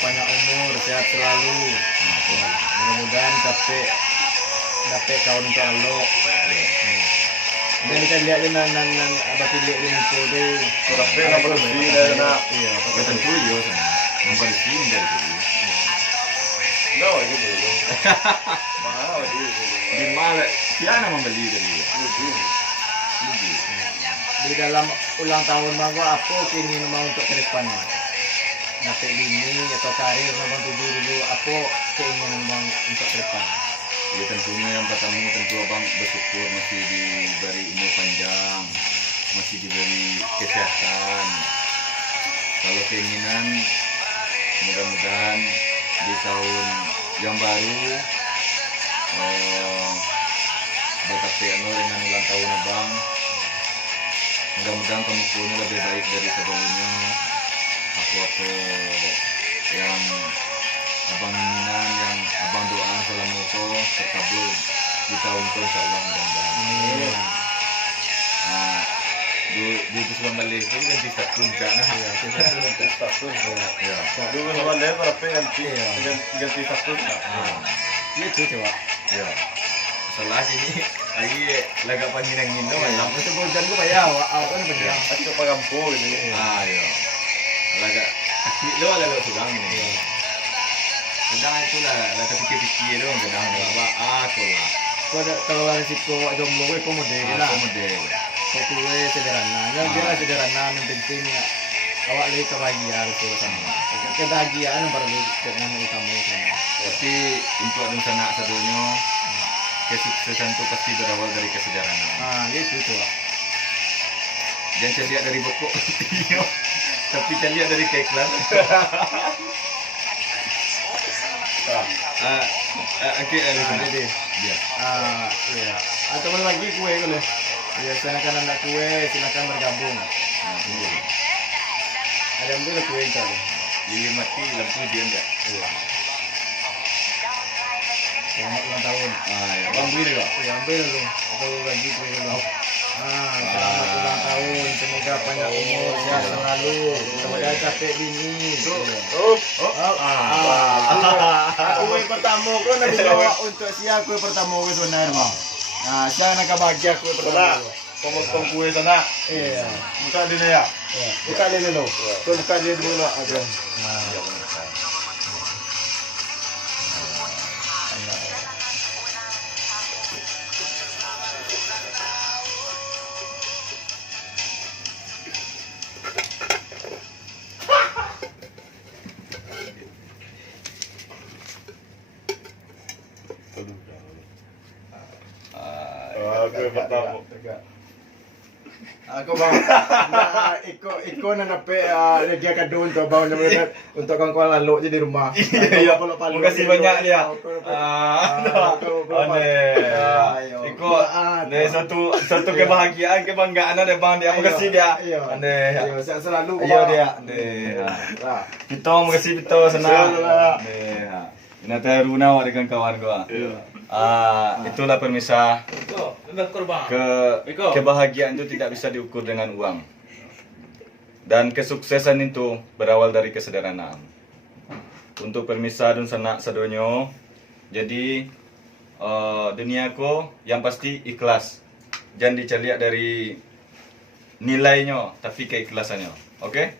panjang umur, sehat selalu. Mudah-mudahan dapat kawan untuk Allah. Dan kita lihat dia nan apa pilih dia info tu. Tapi nak bersih dah nak. Iya, Kau tentu dia sana. Membersih dari tu. No, itu dulu. Mahal dia. Di mana? Siapa nak membeli dari dia? Rugi. Di dalam ulang tahun mangga apa keinginan mau untuk ke depannya? Dapat bini atau karir memang tuju dulu apa keinginan bang untuk ke depan? Ya tentunya yang pertama tentu abang bersyukur masih diberi umur panjang, masih diberi kesehatan. Kalau keinginan mudah-mudahan di tahun yang baru berkati Allah dengan ulang tahun abang. Mudah-mudahan pemikulnya lebih baik dari sebelumnya. Apa-apa yang abang inginan, yang abang doa selama itu terkabul di tahun itu insyaallah mudah-mudahan. Amin. Nah, di Islam Malaysia itu ganti status enggak nah. Ya, kita sudah status ya. Ya. Dulu nama dia berapa ganti status. Itu coba. Ya. Salah ini lagi laga panginang Indo Ya, malam. itu bukan gua ya, awak kan benar. Aku pagampo ini. Ah, ya. Laga kaki lo laga sedang ini. Sedang itulah laga pikir-pikir dong kadang apa aku lah. Kau ada kalau ada risiko jomblo gue kau model lah. Model. Kau kue sederhana, yang dia sederhana yang pentingnya awak lagi kebahagiaan itu sama. Kebahagiaan yang perlu dengan utama sama. Tapi untuk adun sana sadonya kesuksesan itu pasti berawal dari kesederhanaan. Ah, itu coba. Jangan celiak dari bokok, tapi celiak dari keikhlasan. Okey, Jadi, ya. iya. Atau mau lagi kue boleh. Ya, silakan anda kue, silakan bergabung. Ada yang boleh kue entar. Lili mati lampu dia enggak. Iya. Selamat ulang tahun. Ya. Bang beli juga. Ya, ambil dulu. Atau lagi kue dulu. Selamat ulang tahun. Semoga panjang umur, sehat selalu. Semoga capek bini. Kue pertama kau nak bawa untuk siap kue pertama kue sebenarnya bang. Nah, saya nak bahagia kue pertama. Pemotong kue sana. Iya. Buka dia ya. Buka dia dulu. Kau buka dia dulu lah. Ada. Kue pertama. Aku bang, iko na nape lagi kado untuk bang untuk kawan-kawan lalu je di rumah. Iya, makasih banyak dia. Iko, satu kebahagiaan, kebanggaan ada bang dia. Makasih dia. Iya, sehat selalu. Iya dia. Kita makasih kita senang. Ini teh Runa dengan kawan gua. Itulah pemirsa. Kebahagiaan itu tidak bisa diukur dengan uang. Dan kesuksesan itu berawal dari kesederhanaan. Untuk pemirsa dan sanak sadonyo, jadi duniaku yang pasti ikhlas. Jangan diceliak dari nilainya, tapi keikhlasannya. Oke?